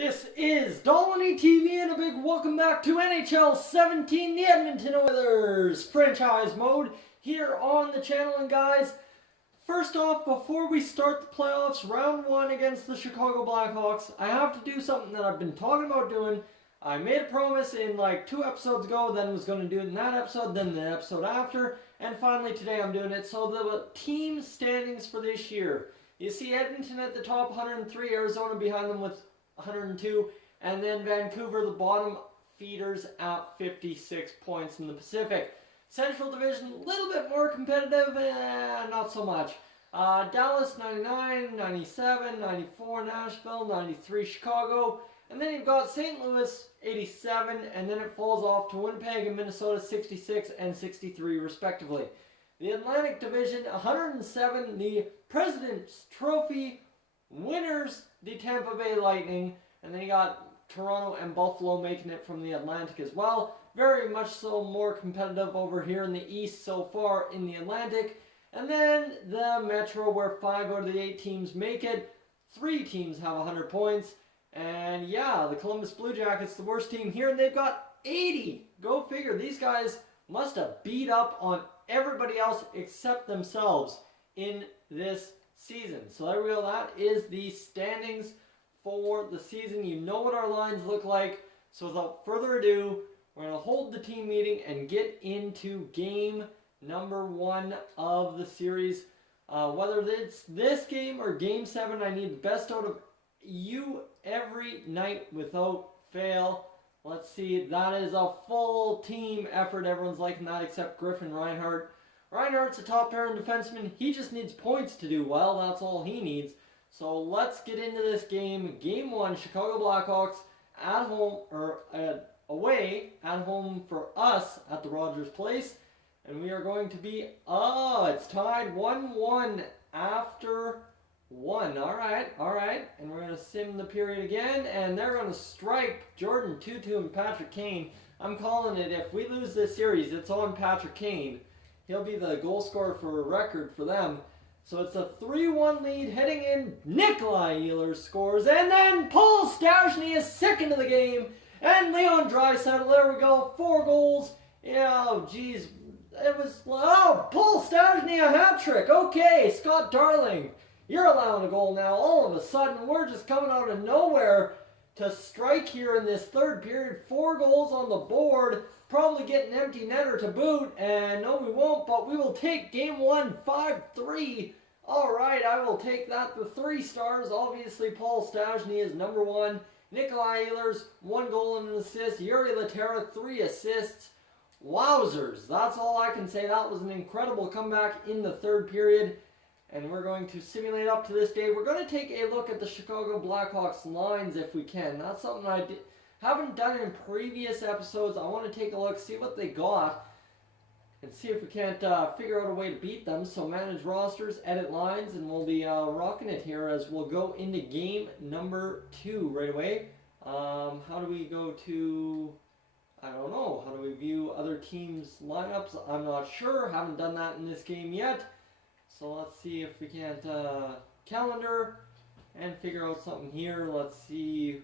This is Dolany TV and a big welcome back to NHL 17, the Edmonton Oilers franchise mode here on the channel. And guys, first off, before we start the playoffs, round one against the Chicago Blackhawks, I have to do something that I've been talking about doing. I made a promise in like 2 episodes ago, then was going to do it in that episode, then the episode after, and finally today I'm doing it. So the team standings for this year. You see Edmonton at the top, 103, Arizona behind them with 102, and then Vancouver, the bottom feeders, at 56 points in the Pacific. Central Division, a little bit more competitive, not so much. Dallas, 99, 97, 94, Nashville, 93, Chicago, and then you've got St. Louis, 87, and then it falls off to Winnipeg and Minnesota, 66 and 63, respectively. The Atlantic Division, 107, the President's Trophy winners, the Tampa Bay Lightning, and then you got Toronto and Buffalo making it from the Atlantic as well. Very much so more competitive over here in the East so far in the Atlantic. And then the Metro, where 5 out of the 8 teams make it. 3 teams have 100 points. And yeah, the Columbus Blue Jackets, the worst team here, and they've got 80. Go figure. These guys must have beat up on everybody else except themselves in this season. So there we go. That is the standings for the season. You know what our lines look like. So without further ado, we're going to hold the team meeting and get into game number 1 of the series. Whether it's this game or game 7, I need the best out of you every night without fail. Let's see. That is a full team effort. Everyone's liking that except Griffin Reinhart. Reinhardt's a top pairing defenseman. He just needs points to do well. That's all he needs. So let's get into this game. Game 1, Chicago Blackhawks at home, or away, at home for us at the Rogers Place. And we are going to be, it's tied 1-1 after 1. All right. And we're going to sim the period again. And they're going to strike Jordan Tootoo and Patrick Kane. I'm calling it, if we lose this series, it's on Patrick Kane. He'll be the goal scorer for a record for them. So it's a 3-1 lead heading in. Nikolai Ehlers scores. And then Paul Stastny is second of the game. And Leon Draisaitl, there we go. 4 goals. Yeah, oh, geez. It was, Paul Stastny, a hat trick. Okay, Scott Darling, you're allowing a goal now. All of a sudden, we're just coming out of nowhere to strike here in this third period. 4 goals on the board. Probably get an empty netter to boot, and no we won't, but we will take game 1 5-3. Alright, I will take that to 3 stars. Obviously, Paul Stastny is number 1. Nikolai Ehlers, 1 goal and an assist. Jiri Lehtera, 3 assists. Wowzers, that's all I can say. That was an incredible comeback in the third period, and we're going to simulate up to this day. We're going to take a look at the Chicago Blackhawks lines if we can. That's something I haven't done in previous episodes. I want to take a look, see what they got, and see if we can't figure out a way to beat them. So manage rosters, edit lines, and we'll be rocking it here as we'll go into game number 2 right away. How do we go to, I don't know, how do we view other teams' lineups? I'm not sure, haven't done that in this game yet. So let's see if we can't calendar and figure out something here. Let's see.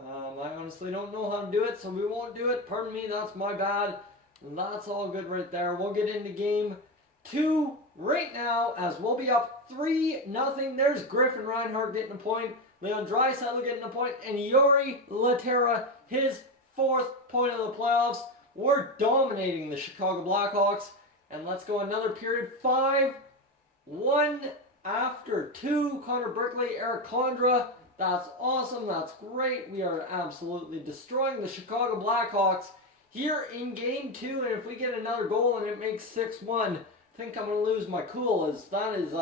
I honestly don't know how to do it, so we won't do it. Pardon me, that's my bad. That's all good right there. We'll get into game 2 right now as we'll be up 3-0. There's Griffin Reinhart getting a point, Leon Draisaitl getting a point, and Jiri Lehtera, his 4th point of the playoffs. We're dominating the Chicago Blackhawks. And let's go another period. 5-1 after 2. Connor Berkeley, Eric Condra. That's awesome. That's great. We are absolutely destroying the Chicago Blackhawks here in game 2. And if we get another goal and it makes 6-1, I think I'm going to lose my cool. As that is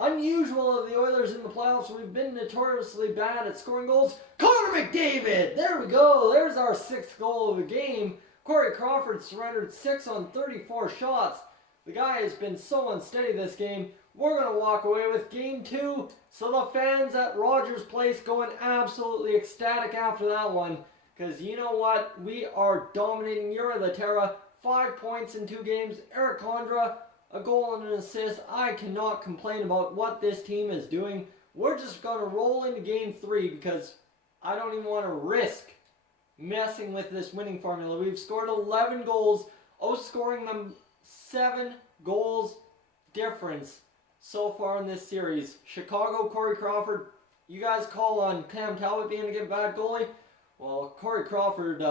unusual of the Oilers in the playoffs. We've been notoriously bad at scoring goals. Connor McDavid! There we go. There's our 6th goal of the game. Corey Crawford surrendered 6 on 34 shots. The guy has been so unsteady this game. We're going to walk away with game 2. So the fans at Rogers Place going absolutely ecstatic after that one. Because you know what? We are dominating. Jiri Lehtera, 5 points in 2 games. Eric Condra, a goal and an assist. I cannot complain about what this team is doing. We're just going to roll into game 3 because I don't even want to risk messing with this winning formula. We've scored 11 goals, outscoring them 7 goals difference so far in this series. Chicago, Corey Crawford, you guys call on Cam Talbot being a bad goalie. Well, Corey Crawford,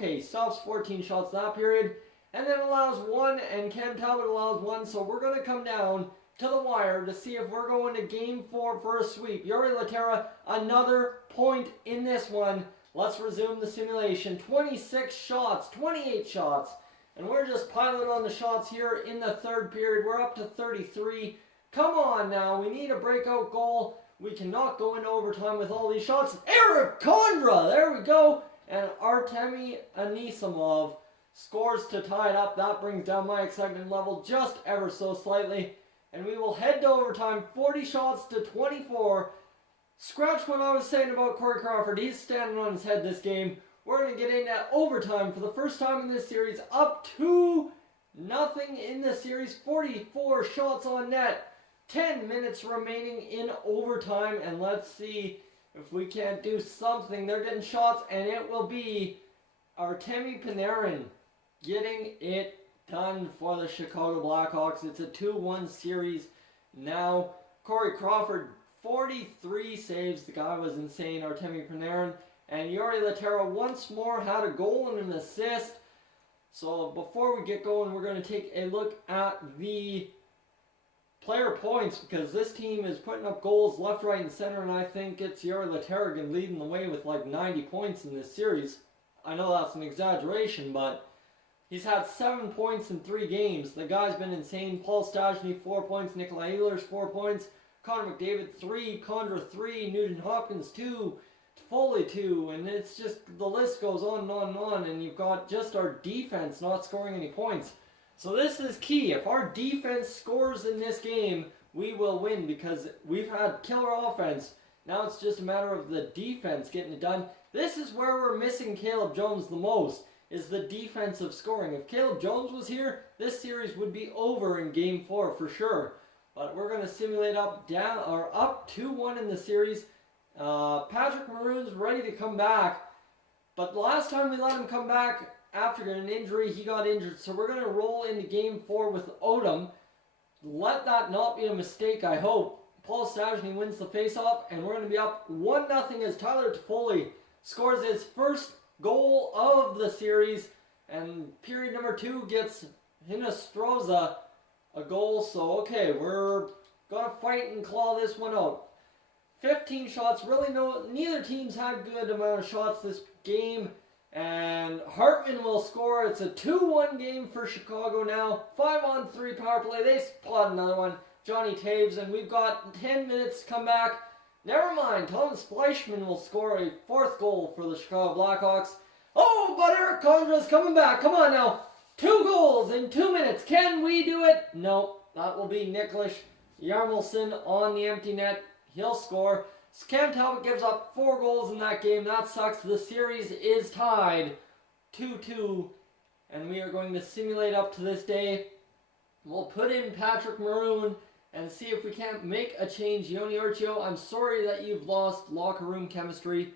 he stops 14 shots that period, and then allows 1, and Cam Talbot allows 1, so we're going to come down to the wire to see if we're going to Game 4 for a sweep. Jori Lehtera, another point in this one. Let's resume the simulation. 26 shots, 28 shots, and we're just piling on the shots here in the third period. We're up to 33. Come on now, we need a breakout goal. We cannot go into overtime with all these shots. Eric Condra, there we go. And Artemi Anisimov scores to tie it up. That brings down my excitement level just ever so slightly. And we will head to overtime, 40 shots to 24. Scratch what I was saying about Corey Crawford. He's standing on his head this game. We're going to get into overtime for the first time in this series. Up 2-0 in the series. 44 shots on net. 10 minutes remaining in overtime, and let's see if we can't do something. They're getting shots, and it will be Artemi Panarin getting it done for the Chicago Blackhawks. It's a 2-1 series now. Corey Crawford, 43 saves. The guy was insane, Artemi Panarin. And Jori Lehtera once more had a goal and an assist. So before we get going, we're going to take a look at the player points, because this team is putting up goals left, right, and center, and I think it's Jori Lehtera leading the way with like 90 points in this series. I know that's an exaggeration, but he's had 7 points in 3 games. The guy's been insane. Paul Stastny, 4 points. Nikolai Ehlers, 4 points. Connor McDavid, 3. Condra, 3. Nugent Hopkins, 2. Foley, 2. And it's just, the list goes on and on and on, and you've got just our defense not scoring any points. So this is key. If our defense scores in this game, we will win, because we've had killer offense. Now it's just a matter of the defense getting it done. This is where we're missing Caleb Jones the most, is the defensive scoring. If Caleb Jones was here, this series would be over in Game 4 for sure. But we're going to simulate up 2-1 in the series. Patrick Maroon's ready to come back, but the last time we let him come back after an injury, he got injured. So we're going to roll into Game 4 without him. Let that not be a mistake, I hope. Paul Stastny wins the faceoff, and we're going to be up 1-0 as Tyler Toffoli scores his first goal of the series. And period number 2 gets Hinostroza a goal. So, okay, we're going to fight and claw this one out. 15 shots. Really, neither team's had good amount of shots this game. And Hartman will score. It's a 2-1 game for Chicago now. 5-on-3 power play. They spot another one. Johnny Taves, and we've got 10 minutes to come back. Never mind. Thomas Fleischmann will score a 4th goal for the Chicago Blackhawks. Oh, but Eric Condra's coming back. Come on now. 2 goals in 2 minutes. Can we do it? No. That will be Nicholas Yarmelson on the empty net. He'll score. Cam Talbot gives up 4 goals in that game. That sucks. The series is tied 2-2. And we are going to simulate up to this day. We'll put in Patrick Maroon and see if we can't make a change. Yoni Urchio, I'm sorry that you've lost locker room chemistry.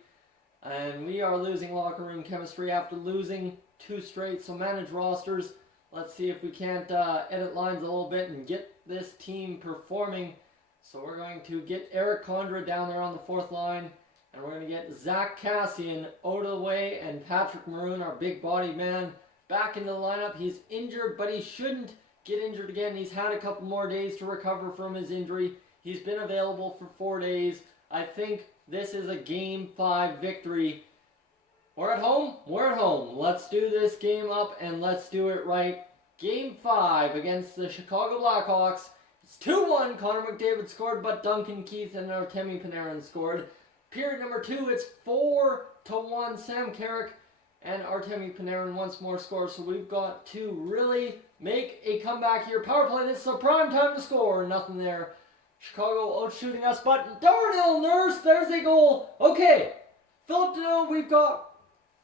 And we are losing locker room chemistry after losing 2 straight. So manage rosters. Let's see if we can't edit lines a little bit and get this team performing. So we're going to get Eric Condra down there on the 4th line. And we're going to get Zach Cassian out of the way. And Patrick Maroon, our big body man, back into the lineup. He's injured, but he shouldn't get injured again. He's had a couple more days to recover from his injury. He's been available for 4 days. I think this is a Game 5 victory. We're at home. We're at home. Let's do this game up and let's do it right. Game 5 against the Chicago Blackhawks. It's 2-1. Connor McDavid scored, but Duncan Keith and Artemi Panarin scored. Period number 2, it's 4-1. Sam Carrick and Artemi Panarin once more score. So we've got to really make a comeback here. Power play, this is a prime time to score. Nothing there. Chicago outshooting us, but Darnell Nurse, there's a goal. Okay, Philip Deneau, we've got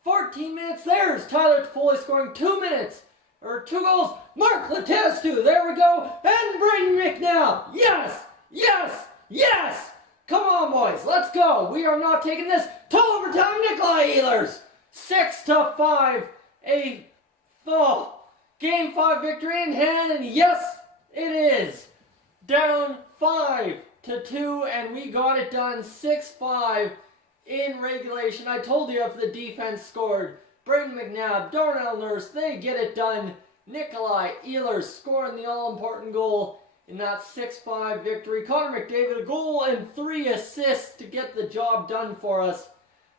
14 minutes. There's Tyler Toffoli scoring 2 minutes. Or 2 goals. Mark Letestu, there we go. And Braden McNabb. Yes, yes, yes. Come on, boys, let's go. We are not taking this to overtime. Nikolai Ehlers, 6-5, Game 5 victory in hand, and yes, it is. Down 5-2, and we got it done 6-5 in regulation. I told you if the defense scored. Braden McNabb, Darnell Nurse, they get it done. Nikolai Ehlers scoring the all-important goal in that 6-5 victory. Connor McDavid, a goal and 3 assists to get the job done for us.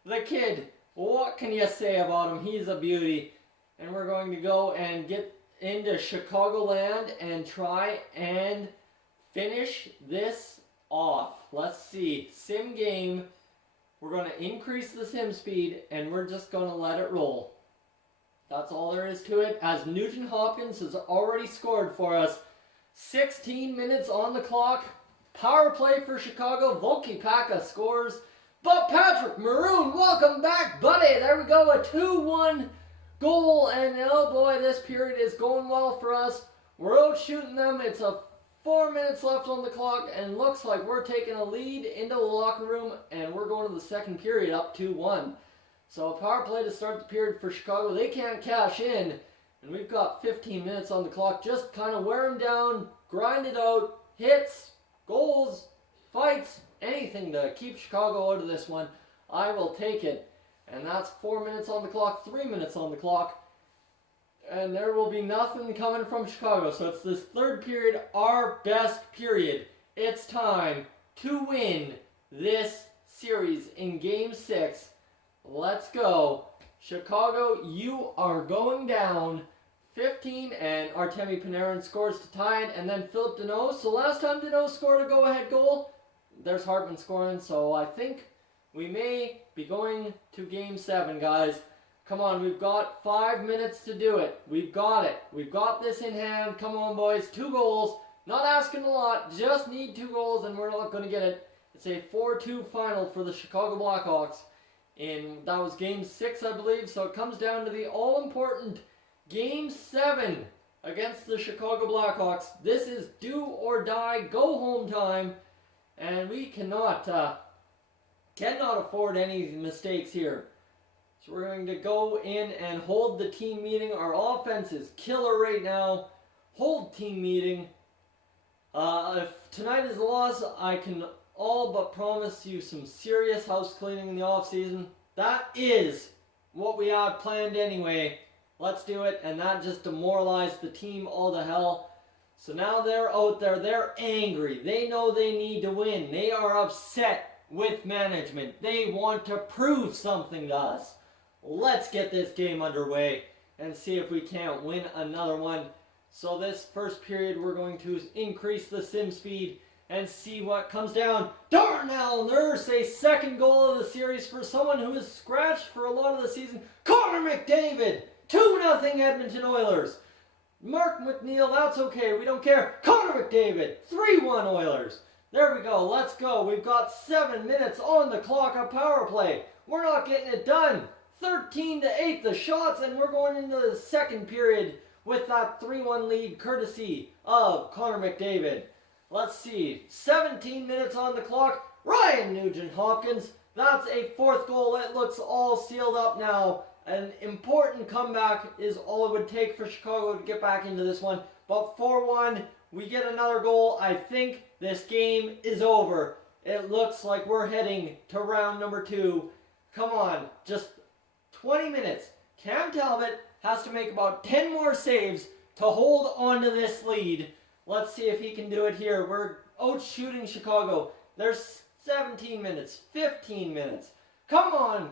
The kid, what can you say about him? He's a beauty. And we're going to go and get into Chicagoland and try and finish this off. Let's see. Sim game. We're going to increase the sim speed and we're just going to let it roll. That's all there is to it. As Nugent Hopkins has already scored for us. 16 minutes on the clock. Power play for Chicago. Volky Paka scores. But Patrick Maroon, welcome back, buddy. There we go. A 2-1 goal. And oh boy, this period is going well for us. We're out shooting them. It's 4 minutes left on the clock. And looks like we're taking a lead into the locker room. And we're going to the second period up 2-1. So a power play to start the period for Chicago. They can't cash in. And we've got 15 minutes on the clock. Just kind of wear them down, grind it out, hits, goals, fights, anything to keep Chicago out of this one. I will take it. And that's 4 minutes on the clock, 3 minutes on the clock. And there will be nothing coming from Chicago. So it's this third period, our best period. It's time to win this series in Game 6. Let's go. Chicago, you are going down 15, and Artemi Panarin scores to tie it, and then Philip Deneau. So last time Deneau scored a go-ahead goal, there's Hartman scoring, so I think we may be going to Game 7, guys. Come on, we've got 5 minutes to do it. We've got it. We've got this in hand. Come on, boys. 2 goals. Not asking a lot. Just need 2 goals, and we're not going to get it. It's a 4-2 final for the Chicago Blackhawks. And that was Game 6, I believe. So it comes down to the all-important Game 7 against the Chicago Blackhawks. This is do or die, go home time. And we cannot afford any mistakes here. So we're going to go in and hold the team meeting. Our offense is killer right now. Hold team meeting. If tonight is a loss, I can all but promise you some serious house cleaning in the off-season. That is what we have planned anyway. Let's do it. And that just demoralized the team all to hell. So now they're out there. They're angry. They know they need to win. They are upset with management. They want to prove something to us. Let's get this game underway and see if we can't win another one. So this first period, we're going to increase the sim speed and see what comes down. Darnell Nurse, a second goal of the series for someone who has scratched for a lot of the season. Connor McDavid, 2-0 Edmonton Oilers. Mark McNeil, that's okay, we don't care. Connor McDavid, 3-1 Oilers. There we go, let's go. We've got 7 minutes on the clock of power play. We're not getting it done. 13-8 the shots, and we're going into the second period with that 3-1 lead courtesy of Connor McDavid. Let's see, 17 minutes on the clock. Ryan Nugent Hopkins, that's a 4th goal. It looks all sealed up now. An important comeback is all it would take for Chicago to get back into this one. But 4-1, we get another goal. I think this game is over. It looks like we're heading to round number 2. Come on, just 20 minutes. Cam Talbot has to make about 10 more saves to hold on to this lead. Let's see if he can do it here. We're out shooting Chicago. There's 17 minutes, 15 minutes. Come on,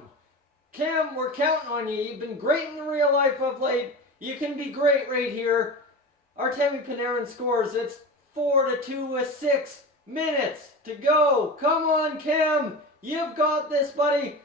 Cam, we're counting on you. You've been great in the real life of late. You can be great right here. Artemi Panarin scores. It's 4-2 with 6 minutes to go. Come on, Cam. You've got this, buddy.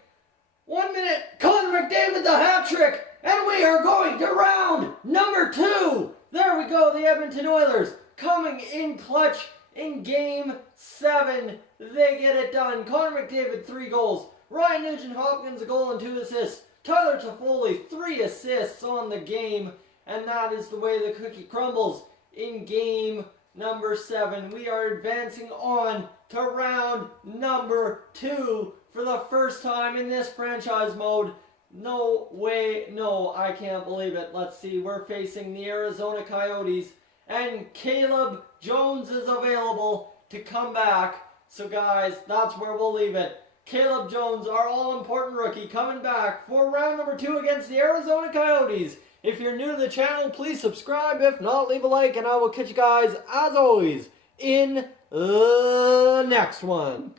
1 minute. Connor McDavid the hat trick. And we are going to round number 2. There we go. The Edmonton Oilers coming in clutch in Game 7. They get it done. Connor McDavid, 3 goals. Ryan Nugent Hopkins, a goal and 2 assists. Tyler Toffoli, 3 assists on the game. And that is the way the cookie crumbles in Game number 7. We are advancing on to round number 2 for the first time in this franchise mode. No way, no, I can't believe it. Let's see, we're facing the Arizona Coyotes, and Caleb Jones is available to come back. So guys, that's where we'll leave it. Caleb Jones, our all-important rookie, coming back for round number 2 against the Arizona Coyotes. If you're new to the channel, please subscribe. If not, leave a like, and I will catch you guys, as always, in the next one.